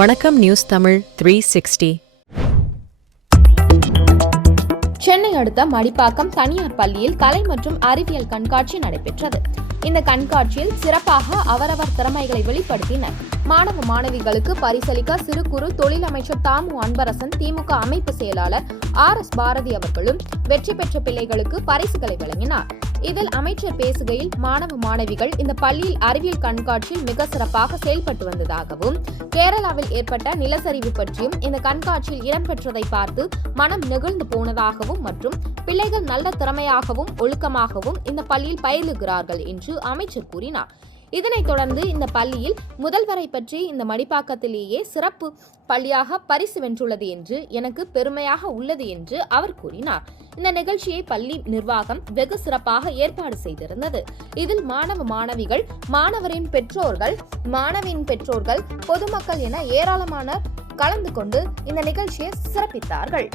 வணக்கம் நியூஸ் தமிழ் 360. சென்னை அடுத்த மடிப்பாக்கம் தனியார் பள்ளியில் கலை மற்றும் அறிவியல் கண்காட்சி நடைபெற்றது. இந்த கண்காட்சியில் சிறப்பாக அவரவர் திறமைகளை வெளிப்படுத்தினர். மாணவ மாணவிகளுக்கு பரிசளிக்க சிறு குறு தொழில் அமைச்சர் தாமு அன்பரசன், திமுக அமைப்பு செயலாளர் RS பாரதி அவர்களும் வெற்றி பெற்ற பிள்ளைகளுக்கு பரிசுகளை வழங்கினார். இதில் அமைச்சர் பேசுகையில், மாணவ மாணவிகள் இந்த பள்ளியில் அறிவியல் கண்காட்சியில் மிக சிறப்பாக செயல்பட்டு வந்ததாகவும், கேரளாவில் ஏற்பட்ட நிலச்சரிவு பற்றியும் இந்த கண்காட்சியில் இடம்பெற்றதை பார்த்து மனம் நெகிழ்ந்து போனதாகவும் மற்றும் பிள்ளைகள் நல்ல திறமையாகவும் ஒழுக்கமாகவும் இந்த பள்ளியில் பயிலுகிறார்கள் என்று அமைச்சர் கூறினார். இதனைத் தொடர்ந்து இந்த பள்ளியில் முதல்வரை பற்றி இந்த மடிப்பாக்கத்திலேயே சிறப்பு பள்ளியாக பரிசு வென்றுள்ளது என்று எனக்கு பெருமையாக உள்ளது என்று அவர் கூறினார். இந்த நிகழ்ச்சியை பள்ளி நிர்வாகம் வெகு சிறப்பாக ஏற்பாடு செய்திருந்தது. இதில் மாணவ மாணவிகள், மாணவின் பெற்றோர்கள், பொதுமக்கள் என ஏராளமானோர் கலந்து கொண்டு இந்த நிகழ்ச்சியை சிறப்பித்தார்கள்.